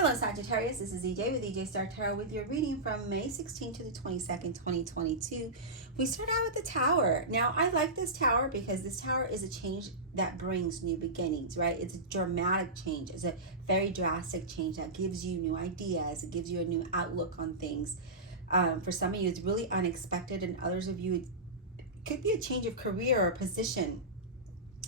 Hello Sagittarius, this is EJ with EJ Star Tarot with your reading from May 16th to the 22nd, 2022. We start out with the Tower. Now, I like this Tower because this Tower is a change that brings new beginnings, right? It's a dramatic change. It's a very drastic change that gives you new ideas. It gives you a new outlook on things. For some of you, it's really unexpected, and others of you, it could be a change of career or position,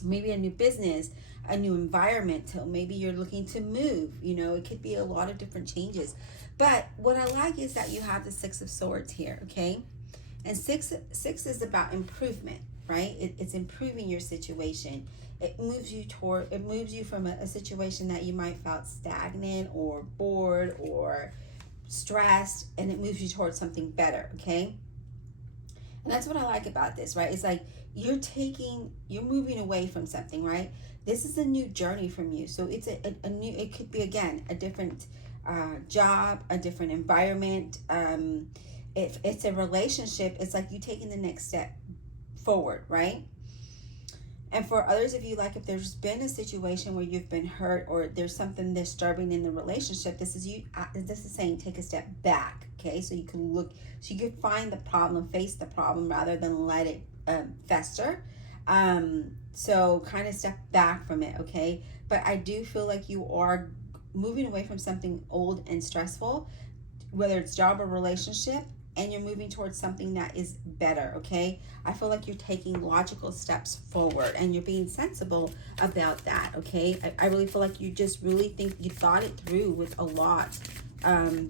maybe a new business, a new environment, till maybe you're looking to move. It could be a lot of different changes. But what I like is that you have the Six of Swords here, okay? And six is about improvement, right? It's improving your situation. It moves you from a situation that you might felt stagnant or bored or stressed, and it moves you towards something better, okay? And that's what I like about this, right? It's like you're moving away from something, right? This is a new journey from you. So it's a new, it could be, again, a different job, a different environment. If it's a relationship, it's like you taking the next step forward, right? And for others of you, like if there's been a situation where you've been hurt or there's something disturbing in the relationship, this is saying take a step back, okay? So you can find the problem, face the problem rather than let it fester. So kind of step back from it, okay? But I do feel like you are moving away from something old and stressful, whether it's job or relationship, and you're moving towards something that is better, okay? I feel like you're taking logical steps forward and you're being sensible about that, okay? I really feel like you just really think you thought it through with a lot.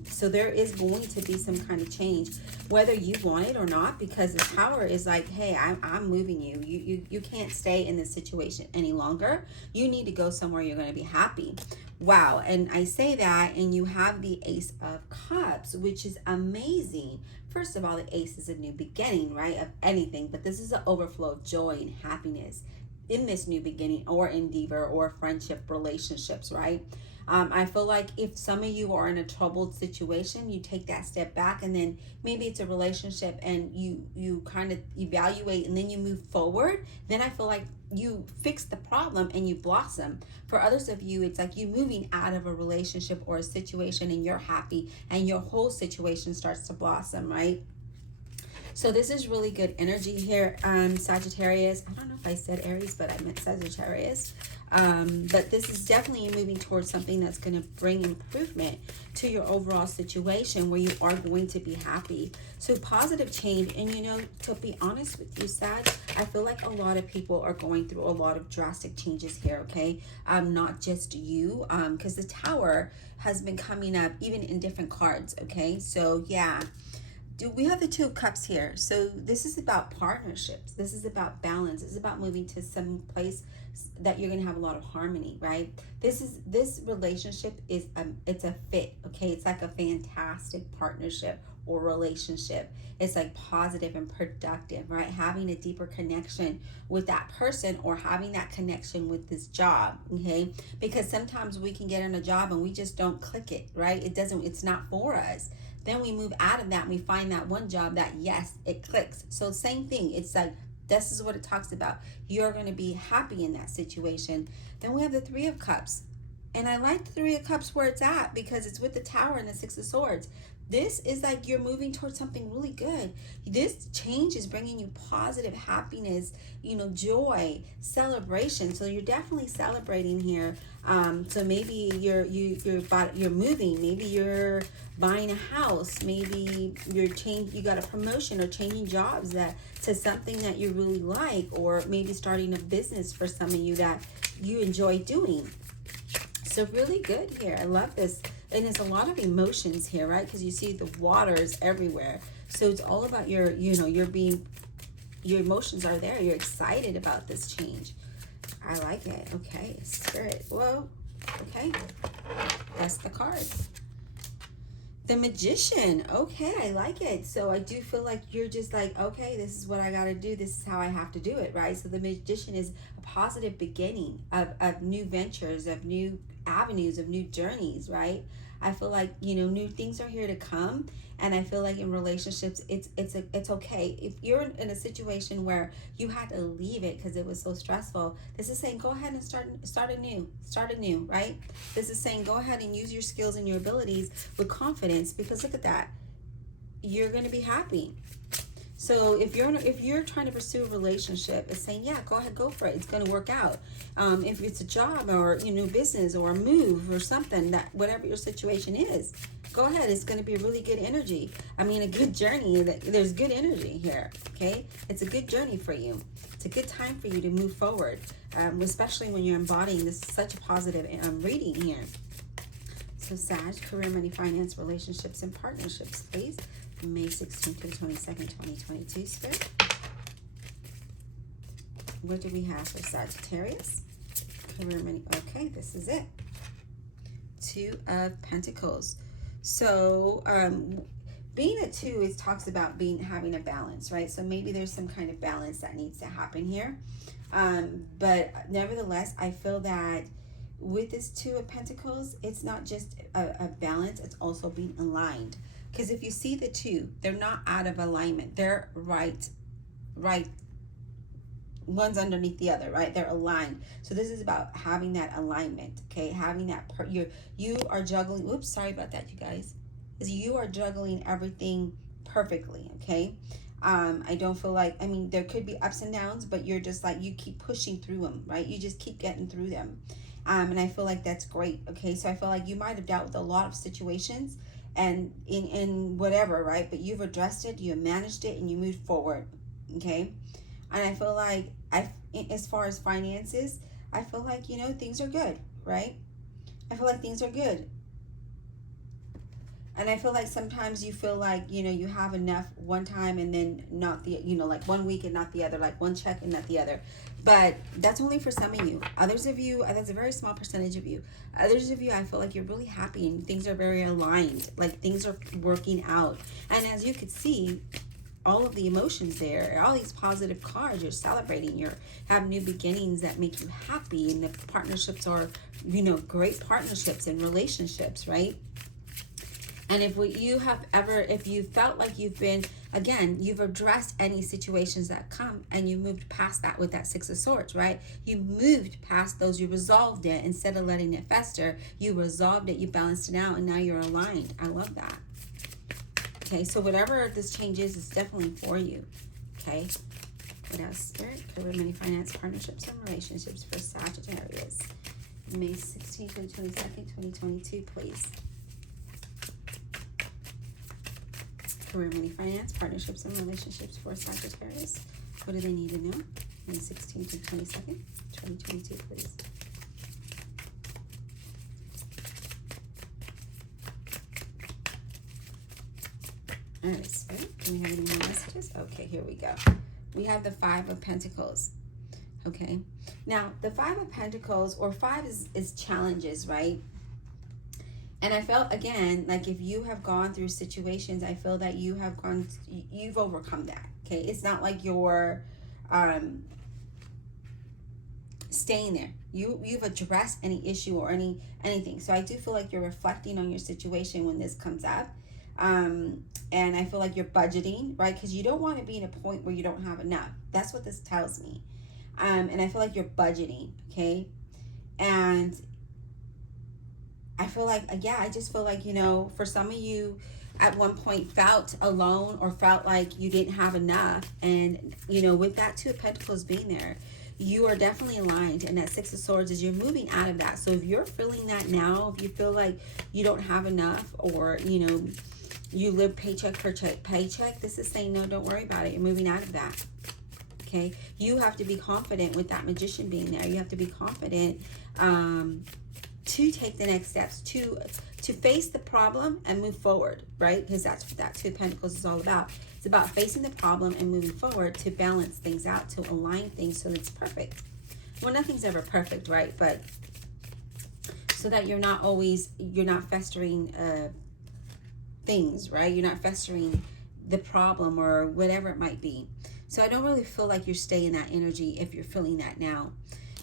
So there is going to be some kind of change, whether you want it or not, because the Tower is like, hey, I'm moving you. You can't stay in this situation any longer. You need to go somewhere you're going to be happy. Wow. And I say that, and you have the Ace of Cups, which is amazing. First of all, the Ace is a new beginning, right, of anything, but this is an overflow of joy and happiness in this new beginning or endeavor or friendship relationships, right? I feel like if some of you are in a troubled situation, you take that step back, and then maybe it's a relationship and you kind of evaluate and then you move forward. Then I feel like you fix the problem and you blossom. For others of you, it's like you moving out of a relationship or a situation and you're happy and your whole situation starts to blossom, right? So this is really good energy here, Sagittarius. I don't know if I said Aries, but I meant Sagittarius. But this is definitely you moving towards something that's going to bring improvement to your overall situation where you are going to be happy. So positive change. And to be honest with you, Sag, I feel like a lot of people are going through a lot of drastic changes here, okay? Not just you, because the Tower has been coming up even in different cards, okay? So yeah. We have the Two of Cups here. So this is about partnerships. This is about balance. It's about moving to some place that you're going to have a lot of harmony, right? This relationship is it's a fit, okay? It's like a fantastic partnership or relationship. It's like positive and productive, right? Having a deeper connection with that person or having that connection with this job, okay? Because sometimes we can get in a job and we just don't click it, right? It's not for us. Then we move out of that and we find that one job that, yes, it clicks. So same thing. It's like, this is what it talks about. You're going to be happy in that situation. Then we have the Three of Cups. And I like the Three of Cups where it's at because it's with the Tower and the Six of Swords. This is like you're moving towards something really good. This change is bringing you positive happiness, joy, celebration. So you're definitely celebrating here. So maybe you're moving. Maybe you're buying a house. Maybe you got a promotion or changing jobs to something that you really like, or maybe starting a business for some of you that you enjoy doing. So really good here. I love this. And there's a lot of emotions here, right? Because you see the waters everywhere. So it's all about your emotions are there. You're excited about this change. I like it. Okay, Spirit. Whoa. Okay. That's the card. The Magician. Okay, I like it. So I do feel like you're just like, okay, this is what I got to do. This is how I have to do it, right? So the Magician is a positive beginning of new ventures, of new avenues, of new journeys, right? I feel like, you know, new things are here to come. And I feel like in relationships, it's okay. If you're in a situation where you had to leave it because it was so stressful, this is saying go ahead and start anew, right? This is saying go ahead and use your skills and your abilities with confidence, because look at that. You're going to be happy. So if you're trying to pursue a relationship, it's saying, yeah, go ahead, go for it. It's going to work out. If it's a job or, you know, business or a move or something, that whatever your situation is, go ahead. It's going to be a really good energy. I mean, a good journey. There's good energy here. Okay, it's a good journey for you. It's a good time for you to move forward, especially when you're embodying this such a positive reading here. So Sag, career, money, finance, relationships, and partnerships, please. May 16th to the 22nd, 2022, Spirit. What do we have for Sagittarius? Career, money. Okay, this is it. Two of Pentacles. So, being a two, it talks about having a balance, right? So maybe there's some kind of balance that needs to happen here. But nevertheless, I feel that with this Two of Pentacles, it's not just a balance, it's also being aligned. Because if you see the two, they're not out of alignment. They're right. One's underneath the other, right? They're aligned. So this is about having that alignment, okay? Having that, you are juggling, oops, sorry about that, you guys. Is you are juggling everything perfectly, okay? I don't feel like, I mean, there could be ups and downs, but you're just like, you keep pushing through them, right? You just keep getting through them. And I feel like that's great, okay? So I feel like you might have dealt with a lot of situations and in whatever, right? But you've addressed it, you managed it, and you moved forward, okay? And I feel like, as far as finances, I feel like, you know, things are good, right? I feel like things are good. And I feel like sometimes you feel like, you know, you have enough one time and then not the, you know, like 1 week and not the other, like one check and not the other. But that's only for some of you. Others of you, that's a very small percentage of you. Others of you, I feel like you're really happy and things are very aligned. Like things are working out. And as you could see, all of the emotions there, all these positive cards, you're celebrating, you're having new beginnings that make you happy. And the partnerships are, you know, great partnerships and relationships, right? And if you felt like you've been, again, you've addressed any situations that come and you moved past that with that Six of Swords, right? You moved past those, you resolved it. Instead of letting it fester, you resolved it, you balanced it out, and now you're aligned. I love that. Okay, so whatever this change is, it's definitely for you. Okay, what else? Spirit, career, money, finance, partnerships, and relationships for Sagittarius. May 16th and 22nd, 2022, please. Career, money, finance, partnerships, and relationships for Sagittarius. What do they need to know? May 16th and 22nd, 2022, please. All right, Spirit, can we have any more messages? Okay, here we go. We have the Five of Pentacles. Okay, now the Five of Pentacles, or five is challenges, right? And I felt, again, like if you have gone through situations, I feel that you've overcome that, okay? It's not like you're staying there. You've addressed any issue or anything. So I do feel like you're reflecting on your situation when this comes up. And I feel like you're budgeting, right? Because you don't want to be in a point where you don't have enough. That's what this tells me. And I feel like you're budgeting, okay? And I feel like, yeah, I just feel like, you know, for some of you at one point felt alone or felt like you didn't have enough. And, you know, with that Two of Pentacles being there, you are definitely aligned. And that Six of Swords is you're moving out of that. So if you're feeling that now, if you feel like you don't have enough, or, you know, you live paycheck per paycheck, this is saying, no, don't worry about it. You're moving out of that. Okay. You have to be confident with that Magician being there. You have to be confident, to take the next steps, to face the problem and move forward, right? Because that's what that Two of Pentacles is all about. It's about facing the problem and moving forward to balance things out, to align things so that it's perfect. Well, nothing's ever perfect, right? But so that you're not festering things, right? You're not festering the problem or whatever it might be. So I don't really feel like you're staying in that energy if you're feeling that now,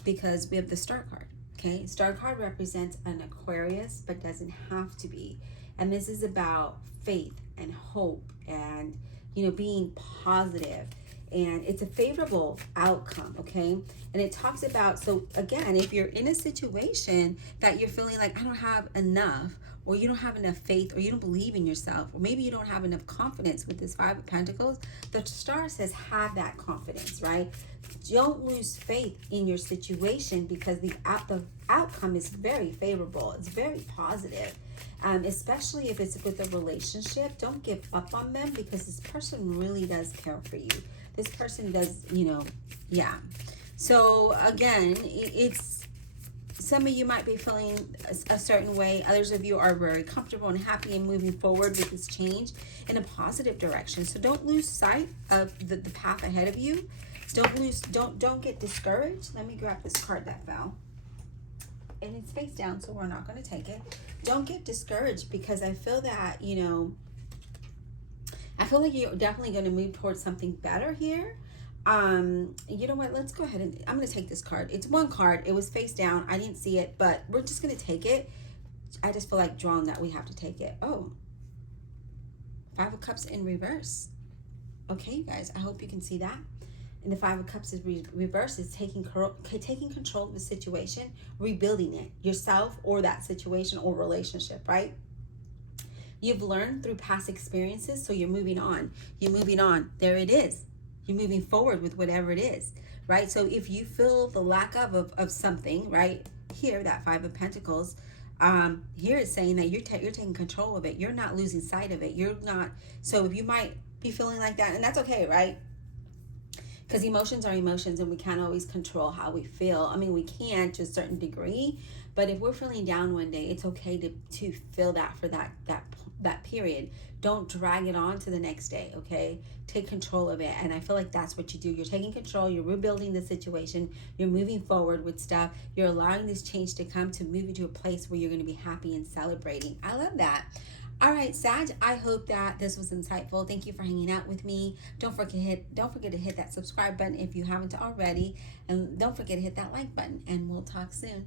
because we have the Star card. Okay, star card represents an Aquarius, but doesn't have to be. And this is about faith and hope and, you know, being positive. And it's a favorable outcome, okay? And it talks about, so again, if you're in a situation that you're feeling like, I don't have enough, or you don't have enough faith, or you don't believe in yourself, or maybe you don't have enough confidence with this Five of Pentacles, the star says have that confidence, right? Don't lose faith in your situation, because the outcome is very favorable. It's very positive, especially if it's with a relationship. Don't give up on them, because this person really does care for you. This person does, you know, yeah. So again, it's, some of you might be feeling a certain way. Others of you are very comfortable and happy and moving forward with this change in a positive direction. So don't lose sight of the path ahead of you. Don't get discouraged. Let me grab this card that fell. And it's face down, so we're not going to take it. Don't get discouraged, because I feel that, you know, I feel like you're definitely going to move towards something better here. You know what? Let's go ahead and I'm going to take this card. It's one card. It was face down. I didn't see it, but we're just going to take it. I just feel like drawn that we have to take it. Oh, Five of Cups in reverse. Okay, you guys, I hope you can see that. And the Five of Cups is reverse, is taking control of the situation, rebuilding it, yourself or that situation or relationship, right? You've learned through past experiences, so you're moving on. You're moving on. There it is. You're moving forward with whatever it is, right? So if you feel the lack of something, right, here, that Five of Pentacles, here it's saying that you're taking control of it. You're not losing sight of it. You're not, so if you might be feeling like that, and that's okay, right? Because emotions are emotions, and we can't always control how we feel. I mean, we can to a certain degree, but if we're feeling down one day, it's okay to feel that for that period. Don't drag it on to the next day, okay? Take control of it. And I feel like that's what you do. You're taking control. You're rebuilding the situation. You're moving forward with stuff. You're allowing this change to come, to move you to a place where you're going to be happy and celebrating. I love that. All right, Sag, I hope that this was insightful. Thank you for hanging out with me. Don't forget to hit that subscribe button if you haven't already. And don't forget to hit that like button. And we'll talk soon.